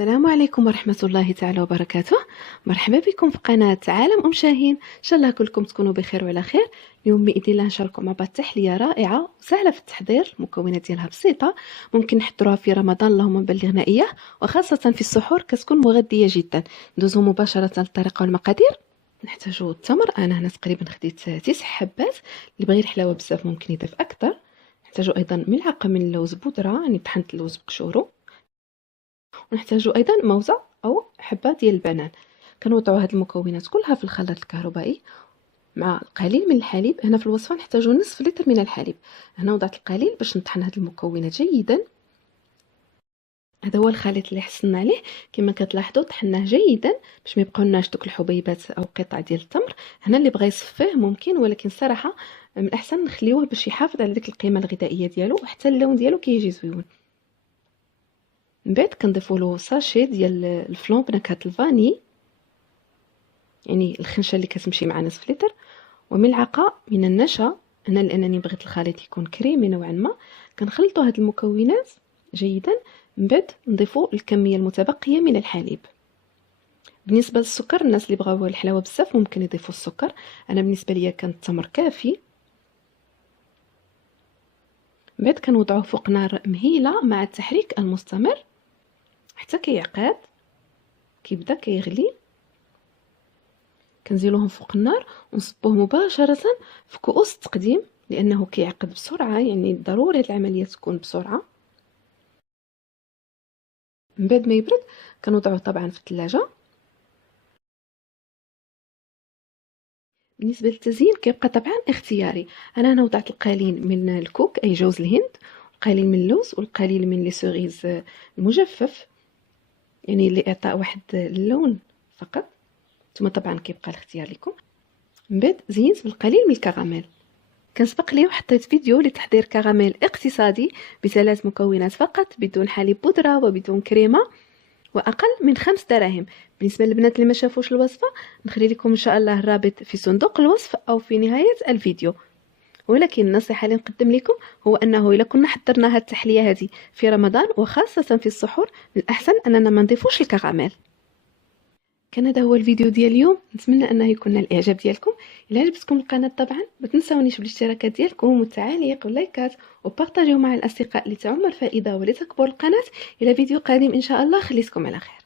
السلام عليكم ورحمة الله تعالى وبركاته. مرحبا بكم في قناة عالم أم شاهين. إن شاء الله كلكم تكونوا بخير وعلى خير. اليوم بإذن الله نشارككم مع بعض تحلية رائعة وسهلة في التحضير، المكونات ديالها بسيطة، ممكن نحضروها في رمضان اللهم بلغنا إياه، وخاصة في السحور كتكون مغذية جدا. ندوزو مباشرة للطريقة والمقادير. نحتاجو التمر، أنا هنا تقريبا خديت 9 حبات، اللي بغير حلاوة بزاف ممكن يضيف أكثر. نحتاجو أيضا ملعقة من اللوز بودرة، يعني طحنت اللوز بقشورو. ونحتاجو ايضا موزه او حبه ديال البنان. كنوضعوا هاد المكونات كلها في الخلاط الكهربائي مع القليل من الحليب. هنا في الوصفه نحتاجو نصف لتر من الحليب. هنا وضعت القليل باش نطحن هاد المكونات جيدا. هذا هو الخليط اللي حصلنا عليه. كما كتلاحظوا طحناه جيدا باش ما يبقاولناش دوك الحبيبات او قطع ديال التمر. هنا اللي بغى يصفيه ممكن، ولكن صراحه من الاحسن نخليوه باش يحافظ على ديك القيمه الغذائيه ديالو، وحتى اللون ديالو كيجي زويون. من بعد كنضيفوا له ساشي ديال الفلون بنكهه الفاني، يعني الخنشه اللي كتمشي مع نصف لتر، وملعقه من النشا. هنا لانني بغيت الخليط يكون كريمي نوعا ما. كنخلطوا هاد المكونات جيدا. من بعد نضيفوا الكميه المتبقيه من الحليب. بالنسبه للسكر، الناس اللي بغاو الحلاوه بزاف ممكن يضيفوا السكر، انا بالنسبه ليا كان التمر كافي. من بعد كنوضعوه فوق نار مهيله مع التحريك المستمر حتى كيعقد، كيبدا كيغلي. كنزيلوهم فوق النار ونصبوه مباشره في كؤوس التقديم، لانه كيعقد بسرعه، يعني ضروري العمليه تكون بسرعه. من بعد ما يبرد كنوضعوه طبعا في الثلاجه. بالنسبه للتزيين كيبقى طبعا اختياري. انا هنا وضعت القليل من الكوك اي جوز الهند، القليل من اللوز، والقليل من لي سوريز المجفف، يعني لاعطاء واحد اللون فقط. ثم طبعا كيبقى الاختيار لكم. من بعد زينت بالقليل من الكراميل. كان سبق لي وحطيت فيديو لتحضير كراميل اقتصادي ب3 مكونات فقط، بدون حليب بودرة وبدون كريمة، واقل من 5 دراهم. بالنسبه للبنات اللي ما شافوش الوصفه، نخلي لكم ان شاء الله الرابط في صندوق الوصف او في نهايه الفيديو. ولكن النصيحه اللي نقدم لكم هو انه الا كنا حضرنا هذه التحليه هذه في رمضان وخاصه في السحور، من الاحسن اننا ما نضيفوش الكراميل. كان هذا هو الفيديو ديال اليوم، نتمنى انه يكون نال الاعجاب ديالكم. الا عجبتكم القناه طبعا ما تنساونيش بالاشتراكات ديالكم والتعاليق واللايكات، وبارطاجيو مع الاصدقاء لتعم الفائده ولتكبر القناه. الى فيديو قادم ان شاء الله، خليكم على خير.